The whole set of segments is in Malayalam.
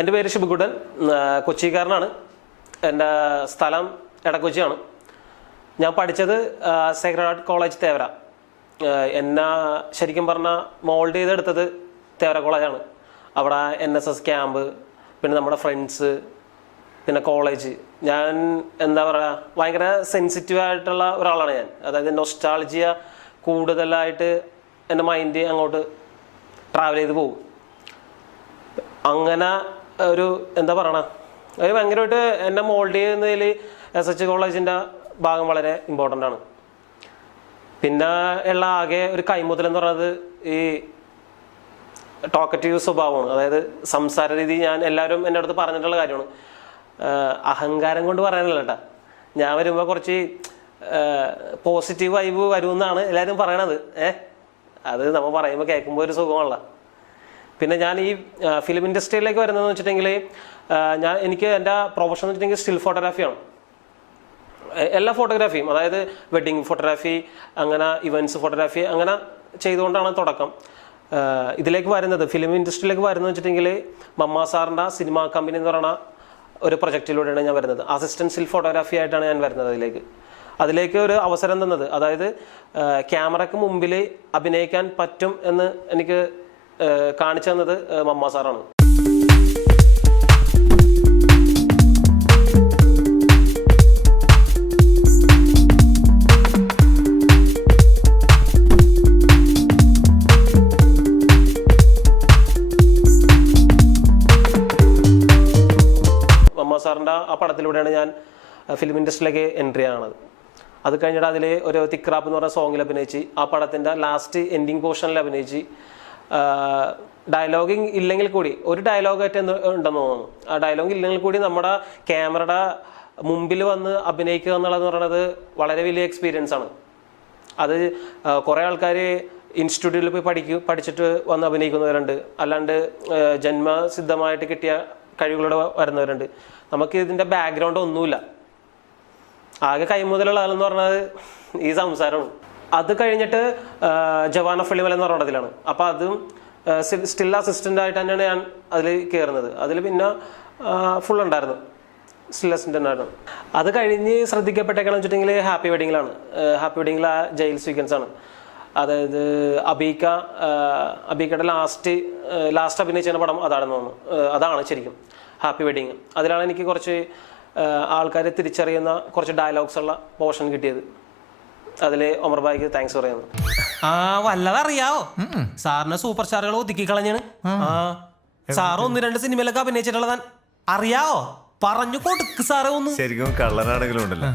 എന്റെ പേര് ശുഭകുടൻ കൊച്ചിക്കാരനാണ്. എന്റെ സ്ഥലം എടക്കൊച്ചിയാണ്. ഞാൻ പഠിച്ചത് സേക്രഡ് ഹാർട്ട് കോളേജ് തേവര. എന്നെ ശരിക്കും പറഞ്ഞാൽ മോൾഡ് ചെയ്തെടുത്തത് തേവര കോളേജാണ്. അവിടെ എൻ എസ് എസ് ക്യാമ്പ് പിന്നെ നമ്മുടെ ഫ്രണ്ട്സ് പിന്നെ കോളേജ്. ഞാൻ എന്താ പറയുക ഭയങ്കര സെൻസിറ്റീവ് ആയിട്ടുള്ള ഒരാളാണ് ഞാൻ. അതായത് നൊസ്റ്റാൾജിയ കൂടുതലായിട്ട് എന്റെ മൈൻഡ് അങ്ങോട്ട് ട്രാവൽ ചെയ്ത് പോകും. അങ്ങനെ ഒരു എന്താ പറയണ? അത് ഭയങ്കരമായിട്ട് എന്നെ മോൾഡ് ചെയ്യുന്നതിൽ എസ് എച്ച് കോളേജിന്റെ ഭാഗം വളരെ ഇമ്പോർട്ടന്റ് ആണ്. പിന്നെ ഉള്ള ആകെ ഒരു കൈമുതൽ എന്ന് പറയുന്നത് ഈ ടോക്കറ്റീവ് സ്വഭാവമാണ്. അതായത് സംസാര രീതി ഞാൻ എല്ലാവരും എന്റെ അടുത്ത് പറഞ്ഞിട്ടുള്ള കാര്യമാണ്. അഹങ്കാരം കൊണ്ട് പറയാനല്ല കേട്ടാ. ഞാൻ വരുമ്പോൾ കുറച്ച് പോസിറ്റീവ് വൈബ് വരുമെന്നാണ് എല്ലാവരും പറയണത്. ഏഹ് അത് നമ്മൾ പറയുമ്പോൾ കേൾക്കുമ്പോൾ ഒരു സുഖമുള്ള പിന്നെ ഞാൻ ഈ ഫിലിം ഇൻഡസ്ട്രിയിലേക്ക് വരുന്നതെന്ന് വെച്ചിട്ടുണ്ടെങ്കിൽ ഞാൻ എനിക്ക് എന്റെ പ്രൊഫഷൻ വെച്ചിട്ടുണ്ടെങ്കിൽ സ്റ്റിൽ ഫോട്ടോഗ്രാഫിയാണ് എല്ലാ ഫോട്ടോഗ്രാഫിയും അതായത് വെഡിങ് ഫോട്ടോഗ്രാഫി അങ്ങനെ ഇവന്റ്സ് ഫോട്ടോഗ്രാഫി അങ്ങനെ ചെയ്തുകൊണ്ടാണ് തുടക്കം. ഇതിലേക്ക് വരുന്നത് ഫിലിം ഇൻഡസ്ട്രിയിലേക്ക് വരുന്നത് വെച്ചിട്ടുണ്ടെങ്കിൽ മമ്മ സാറിന്റെ സിനിമ കമ്പനി എന്ന് പറയുന്ന ഒരു പ്രൊജക്റ്റിലൂടെയാണ് ഞാൻ വരുന്നത്. അസിസ്റ്റന്റ് സ്റ്റിൽ ഫോട്ടോഗ്രാഫി ആയിട്ടാണ് ഞാൻ വരുന്നത് അതിലേക്ക്. അതിലേക്ക് ഒരു അവസരം തന്നത് അതായത് ക്യാമറയ്ക്ക് മുമ്പിൽ അഭിനയിക്കാൻ പറ്റും എന്ന് എനിക്ക് കാണിച്ചു തന്നത് മമ്മ സാറാണ്. സാറിന്റെ ആ പടത്തിലൂടെയാണ് ഞാൻ ഫിലിം ഇൻഡസ്ട്രിയിലേക്ക് എൻട്രി ആണത്. അത് കഴിഞ്ഞിട്ട് അതിലെ ഒരു തിക്രാപ്പ് എന്ന് പറഞ്ഞ സോങ്ങിൽ അഭിനയിച്ച് ആ പടത്തിന്റെ ലാസ്റ്റ് എൻഡിങ് പോർഷനിൽ അഭിനയിച്ച് ഡയലോഗിങ് ഇല്ലെങ്കിൽ കൂടി ഒരു ഡയലോഗ് ആയിട്ട് ഉണ്ടെന്ന് തോന്നുന്നു. ആ ഡയലോഗ് ഇല്ലെങ്കിൽ കൂടി നമ്മുടെ ക്യാമറയുടെ മുമ്പിൽ വന്ന് അഭിനയിക്കുക എന്നുള്ളത് പറയുന്നത് വളരെ വലിയ എക്സ്പീരിയൻസ് ആണ്. അത് കുറേ ആൾക്കാർ ഇൻസ്റ്റിറ്റ്യൂട്ടിൽ പോയി പഠിക്കും പഠിച്ചിട്ട് വന്ന് അഭിനയിക്കുന്നവരുണ്ട്. അല്ലാണ്ട് ജന്മസിദ്ധമായിട്ട് കിട്ടിയ കഴിവുകളോടെ വരുന്നവരുണ്ട്. നമുക്ക് ഇതിന്റെ ബാക്ക്ഗ്രൗണ്ട് ഒന്നുമില്ല. ആകെ കൈമുതലുള്ള ആളെന്ന് പറഞ്ഞത് ഈ സംസാരമാണ്. അത് കഴിഞ്ഞിട്ട് ജവാന ഫിളിമല എന്ന് പറഞ്ഞ പടത്തിലാണ് അപ്പോൾ അതും സ്റ്റിൽ അസിസ്റ്റന്റ് ആയിട്ട് തന്നെയാണ് ഞാൻ അതിൽ കയറുന്നത് അതിൽ പിന്നെ ഫുൾ ഉണ്ടായിരുന്നു. സ്റ്റിൽ അസിസ്റ്റന്റ് ആയിരുന്നു അത് കഴിഞ്ഞ് ശ്രദ്ധിക്കപ്പെട്ടേക്കാന്ന് വെച്ചിട്ടുണ്ടെങ്കിൽ ഹാപ്പി വെഡിങ്ങിലാണ് ഹാപ്പി വെഡിങ്ങിൽ ആ ജയിൽ സീക്വൻസ് ആണ്. അതായത് അബീക്ക അബീക്കയുടെ ലാസ്റ്റ് ലാസ്റ്റ് അഭിനയിച്ച പടം അതാണെന്ന് തോന്നുന്നു. അതാണ് ശരിക്കും ഹാപ്പി വെഡിങ്. അതിലാണ് എനിക്ക് കുറച്ച് ആൾക്കാരെ തിരിച്ചറിയുന്ന കുറച്ച് ഡയലോഗ്സ് ഉള്ള പോർഷൻ കിട്ടിയത്. അതിൽ ഒമർ ബായിക്ക് താങ്ക്സ് പറയുന്നു. ആ വല്ലതറിയാവോ? സാറിനെ സൂപ്പർ സ്റ്റാറുകൾ ഒതുക്കി കളഞ്ഞാണ്. ആ. സാർ ഒന്ന് രണ്ട് സിനിമയിലൊക്കെ അഭിനയിച്ചിട്ടുള്ളതാൻ അറിയാവോ? പറഞ്ഞു കൊടുക്ക് സാറേ ഒന്ന്. ശരിക്കും കള്ളനാണെങ്കിലും ഉണ്ടല്ലോ.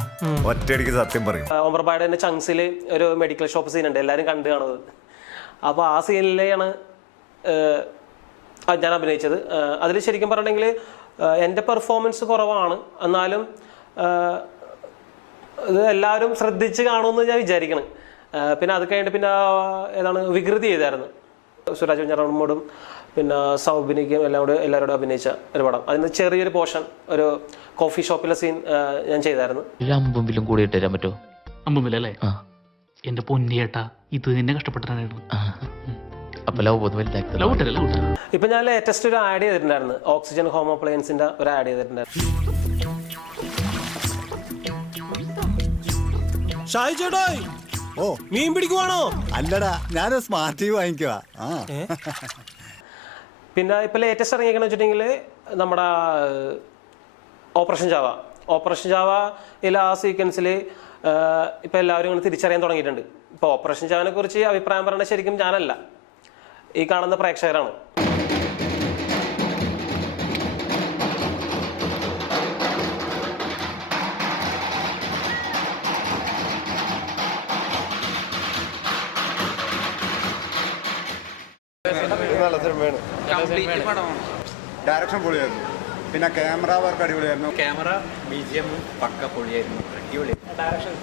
ഒറ്റയടിക്ക് സത്യം പറയും. ഒമർബായുടെ തന്നെ ചങ്സിൽ ഒരു മെഡിക്കൽ ഷോപ്പ് സീൻ ഉണ്ട്. എല്ലാവരും കണ്ടു കാണുന്നത്. അപ്പോൾ ആ സീനിലെയാണ് ഞാൻ അഭിനയിച്ചത്. അതിൽ ശരിക്കും പറഞ്ഞിട്ടുണ്ടെങ്കിൽ എന്റെ പെർഫോമൻസ് കുറവാണ്. എന്നാലും ഇത് എല്ലാവരും ശ്രദ്ധിച്ച് കാണുമെന്ന് ഞാൻ വിചാരിക്കണം. പിന്നെ അത് കഴിഞ്ഞിട്ട് പിന്നെ ആ, ഏതാണ് വികൃതി ചെയ്തായിരുന്നു. സുരാജ് വെഞ്ഞാറമ്മോടും പിന്നെ സൗബിനിക്കും എല്ലാം കൂടെ എല്ലാവരോടും അഭിനയിച്ച ഒരു പടം. അതിന് ചെറിയൊരു പോർഷൻ ഒരു കോഫി ഷോപ്പിലെ സീൻ ഞാൻ ചെയ്തായിരുന്നു. അമ്പുമ്പിലും കൂടി ഇട്ട് തരാൻ പറ്റുമോ? അമ്പുമ്പിലല്ലേ എന്റെ പൊന്നിയേട്ടാ ഇത് നിന്നെ കഷ്ടപ്പെട്ടു. അപ്പൊ ലവ് ലവ് ഇപ്പൊ ഞാൻ ലേറ്റസ്റ്റ് ഒരു ആഡ് ചെയ്തിട്ടുണ്ടായിരുന്നു. ഓക്സിജൻ ഹോം അപ്ലയൻസിന്റെ ഒരു ആഡ് ചെയ്തിട്ടുണ്ടായിരുന്നു. ഷായി ചേട്ടായി ഓ. മീൻ പിടിക്കുവാണോ? അല്ലടാ ഞാൻ സ്മാർട്ട് ടി വി വാങ്ങിക്കുക ആ. പിന്നെ ഇപ്പൊ ലേറ്റസ്റ്റ് ഇറങ്ങിയെന്ന് വെച്ചിട്ടുണ്ടെങ്കിൽ നമ്മുടെ ഓപ്പറേഷൻ ജാവ ഓപ്പറേഷൻ ജാവയിൽ ആ സീക്വൻസിൽ ഇപ്പൊ എല്ലാവരും ഇങ്ങനെ തിരിച്ചറിയാൻ തുടങ്ങിയിട്ടുണ്ട്. ഇപ്പൊ ഓപ്പറേഷൻ ജാവനെ കുറിച്ച് അഭിപ്രായം പറയേണ്ടത് ശരിക്കും ഞാനല്ല. ഈ കാണുന്ന പ്രേക്ഷകരാണ്. ഡയറക്ഷൻ പൊളിയായിരുന്നു. പിന്നെ ക്യാമറ വർക്ക് അടിപൊളിയായിരുന്നു. ക്യാമറ ബി ജി എം പക്ക പൊളിയായിരുന്നു. അടിപൊളി. ഡയറക്ഷൻ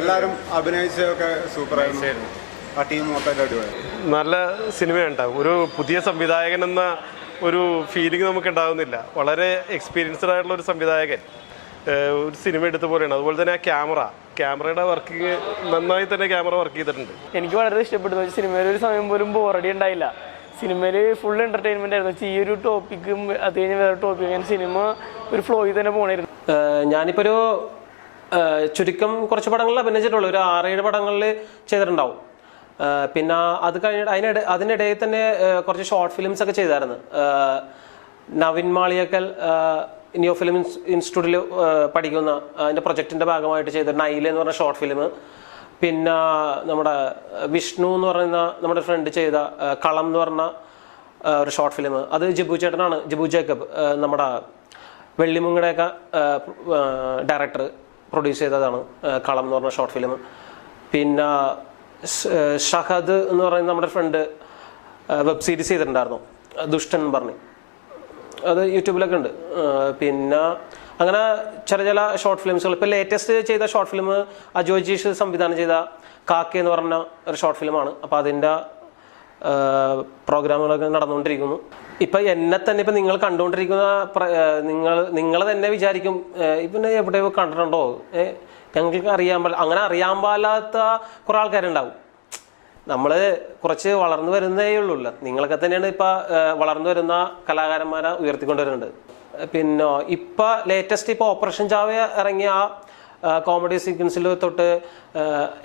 എല്ലാവരും അഭിനയിച്ചതൊക്കെ സൂപ്പറായിരുന്നു. ആ ടീം മൊത്തം അടിപൊളിയായിരുന്നു. നല്ല സിനിമയുണ്ടാവും ഒരു പുതിയ സംവിധായകൻ എന്ന ഒരു ഫീലിംഗ് നമുക്ക് ഉണ്ടാകുന്നില്ല വളരെ എക്സ്പീരിയൻസ്ഡ് ആയിട്ടുള്ള ഒരു സംവിധായകൻ. ഒരു സിനിമ എടുത്ത പോലെയാണ്. അതുപോലെ തന്നെ ആ ക്യാമറ. ക്യാമറയുടെ വർക്കിംഗ് നന്നായി തന്നെ ക്യാമറ വർക്ക് ചെയ്തിട്ടുണ്ട്. എനിക്ക് വളരെ ഇഷ്ടപ്പെട്ടു. സിനിമയിൽ ഒരു സമയം പോലും ബോറടി ഉണ്ടായില്ല. സിനിമയിൽ ഫുൾ എന്റർടൈൻമെന്റ് ആയിരുന്നു. ഈ ഒരു ടോപ്പിക്കും അത് കഴിഞ്ഞ് വേറെ ടോപ്പിക്കും അങ്ങനെ സിനിമ ഒരു ഫ്ലോയിൽ തന്നെ പോണായിരുന്നു. ഞാനിപ്പോൾ ഞാനിപ്പോ ഒരു ചുരുക്കം കുറച്ച് പടങ്ങളിൽ അഭിനയിച്ചിട്ടുള്ളൂ. ഒരു ആറേഴ് പടങ്ങളിൽ ചെയ്തിട്ടുണ്ടാവും. പിന്നെ അത് കഴിഞ്ഞിട്ട് അതിനിടെ അതിനിടയിൽ തന്നെ കുറച്ച് ഷോർട്ട് ഫിലിംസ് ഒക്കെ ചെയ്തായിരുന്നു. നവിൻ മാളിയക്കൽ നിയോ ഫിലിം ഇൻസ് ഇൻസ്റ്റിറ്റ്യൂട്ടിൽ പഠിക്കുന്ന അതിന്റെ പ്രൊജക്ടിന്റെ ഭാഗമായിട്ട് ചെയ്ത നൈല എന്ന് പറഞ്ഞ ഷോർട്ട് ഫിലിം പിന്നെ നമ്മുടെ വിഷ്ണു എന്ന് പറയുന്ന നമ്മുടെ ഫ്രണ്ട് ചെയ്ത കളം എന്ന് പറഞ്ഞ ഒരു ഷോർട്ട് ഫിലിം അത് ജിബു ചേട്ടനാണ് ജിബു ജേക്കബ് നമ്മുടെ വെള്ളിമുങ്ങടെയൊക്കെ ഡയറക്ടർ പ്രൊഡ്യൂസ് ചെയ്തതാണ് കളം എന്ന് പറഞ്ഞ ഷോർട്ട് ഫിലിം പിന്നെ ഷഹദ് എന്ന് പറയുന്ന നമ്മുടെ ഫ്രണ്ട് വെബ് സീരീസ് ചെയ്തിട്ടുണ്ടായിരുന്നു ദുഷ്ടൻ പറഞ്ഞ്. അത് യൂട്യൂബിലൊക്കെ ഉണ്ട്. പിന്നെ അങ്ങനെ ചില ചില ഷോർട്ട് ഫിലിംസുകൾ ഇപ്പോൾ ലേറ്റസ്റ്റ് ചെയ്ത ഷോർട്ട് ഫിലിം അജോയ് ജീഷ് സംവിധാനം ചെയ്ത കാക്കി എന്ന് പറഞ്ഞ ഒരു ഷോർട്ട് ഫിലിമാണ് അപ്പോൾ അതിന്റെ പ്രോഗ്രാമുകളൊക്കെ നടന്നുകൊണ്ടിരിക്കുന്നു. ഇപ്പം എന്നെ തന്നെ ഇപ്പം നിങ്ങൾ കണ്ടുകൊണ്ടിരിക്കുന്ന നിങ്ങൾ നിങ്ങൾ തന്നെ വിചാരിക്കും ഇപ്പം എവിടെയോ കണ്ടിട്ടുണ്ടോ? ഞങ്ങൾക്ക് അറിയാൻ പാടില്ല. അങ്ങനെ അറിയാൻ പാടില്ലാത്ത കുറേ ആൾക്കാരുണ്ടാവും. നമ്മൾ കുറച്ച് വളർന്നു വരുന്നേ ഉള്ളൂ നിങ്ങളൊക്കെ തന്നെയാണ് ഇപ്പൊ വളർന്നു വരുന്ന കലാകാരന്മാരെ ഉയർത്തിക്കൊണ്ടുവരുന്നുണ്ട്. പിന്നെ ഇപ്പൊ ലേറ്റസ്റ്റ് ഇപ്പൊ ഓപ്പറേഷൻ ചാവ ഇറങ്ങിയ ആ കോമഡി സീക്വൻസിൽ തൊട്ട്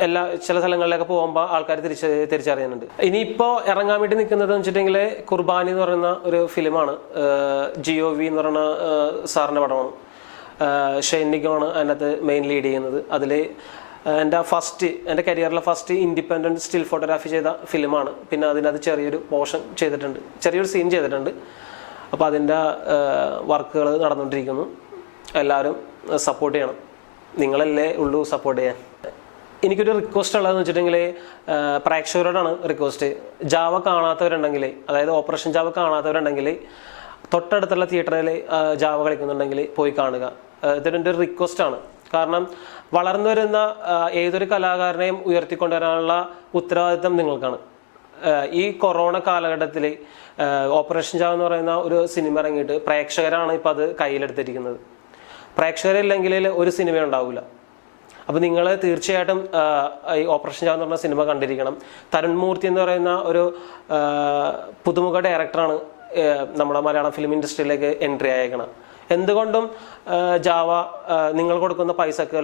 എല്ലാ ചില സ്ഥലങ്ങളിലൊക്കെ പോകുമ്പോൾ ആൾക്കാർ തിരിച്ച് തിരിച്ചറിയുന്നുണ്ട്. ഇനിയിപ്പോൾ ഇറങ്ങാൻ വേണ്ടി നിൽക്കുന്നത് വെച്ചിട്ടുണ്ടെങ്കിൽ കുർബാനി എന്ന് പറയുന്ന ഒരു ഫിലിമാണ് ജിഒ വി എന്ന് പറയുന്ന സാറിന്റെ പടമാണ്. ഷെയ്ൻ അതിനകത്ത് മെയിൻ ലീഡ് ചെയ്യുന്നത്. അതിൽ എന്റെ ഫസ്റ്റ് എന്റെ കരിയറിലെ ഫസ്റ്റ് ഇൻഡിപെൻഡന്റ് സ്റ്റിൽ ഫോട്ടോഗ്രാഫി ചെയ്ത ഫിലിമാണ് പിന്നെ അതിനകത്ത് ചെറിയൊരു പോർഷൻ ചെയ്തിട്ടുണ്ട്. ചെറിയൊരു സീൻ ചെയ്തിട്ടുണ്ട്. അപ്പോൾ അതിന്റെ വർക്കുകൾ നടന്നുകൊണ്ടിരിക്കുന്നു. എല്ലാവരും സപ്പോർട്ട് ചെയ്യണം. നിങ്ങളല്ലേ ഉള്ളൂ സപ്പോർട്ട് ചെയ്യാൻ. എനിക്കൊരു റിക്വസ്റ്റ് ഉള്ളതെന്ന് വെച്ചിട്ടുണ്ടെങ്കിൽ പ്രേക്ഷകരോടാണ് റിക്വസ്റ്റ് ജാവ കാണാത്തവരുണ്ടെങ്കിൽ അതായത് ഓപ്പറേഷൻ ജാവ കാണാത്തവരുണ്ടെങ്കിൽ തൊട്ടടുത്തുള്ള തിയേറ്ററിൽ ജാവ കളിക്കുന്നുണ്ടെങ്കിൽ പോയി കാണുക. ആ, ഒരു റിക്വസ്റ്റ് ആണ്. കാരണം വളർന്നു വരുന്ന ഏതൊരു കലാകാരനെയും ഉയർത്തിക്കൊണ്ടുവരാനുള്ള ഉത്തരവാദിത്തം നിങ്ങൾക്കാണ്. ഈ കൊറോണ കാലഘട്ടത്തിൽ ഓപ്പറേഷൻ ജാവ് എന്ന് പറയുന്ന ഒരു സിനിമ ഇറങ്ങിയിട്ട് പ്രേക്ഷകരാണ് ഇപ്പം അത് കയ്യിലെടുത്തിരിക്കുന്നത്. പ്രേക്ഷകരില്ലെങ്കിൽ ഒരു സിനിമ ഉണ്ടാവില്ല അപ്പോൾ നിങ്ങൾ തീർച്ചയായിട്ടും ഈ ഓപ്പറേഷൻ ജാവ് എന്ന് പറഞ്ഞ സിനിമ കണ്ടിരിക്കണം. തരുൺമൂർത്തി എന്ന് പറയുന്ന ഒരു പുതുമുഖ ഡയറക്ടറാണ് നമ്മുടെ മലയാളം ഫിലിം ഇൻഡസ്ട്രിയിലേക്ക് എൻട്രി ആയേക്കണം എന്തുകൊണ്ടും ജാവ നിങ്ങൾ കൊടുക്കുന്ന പൈസക്ക്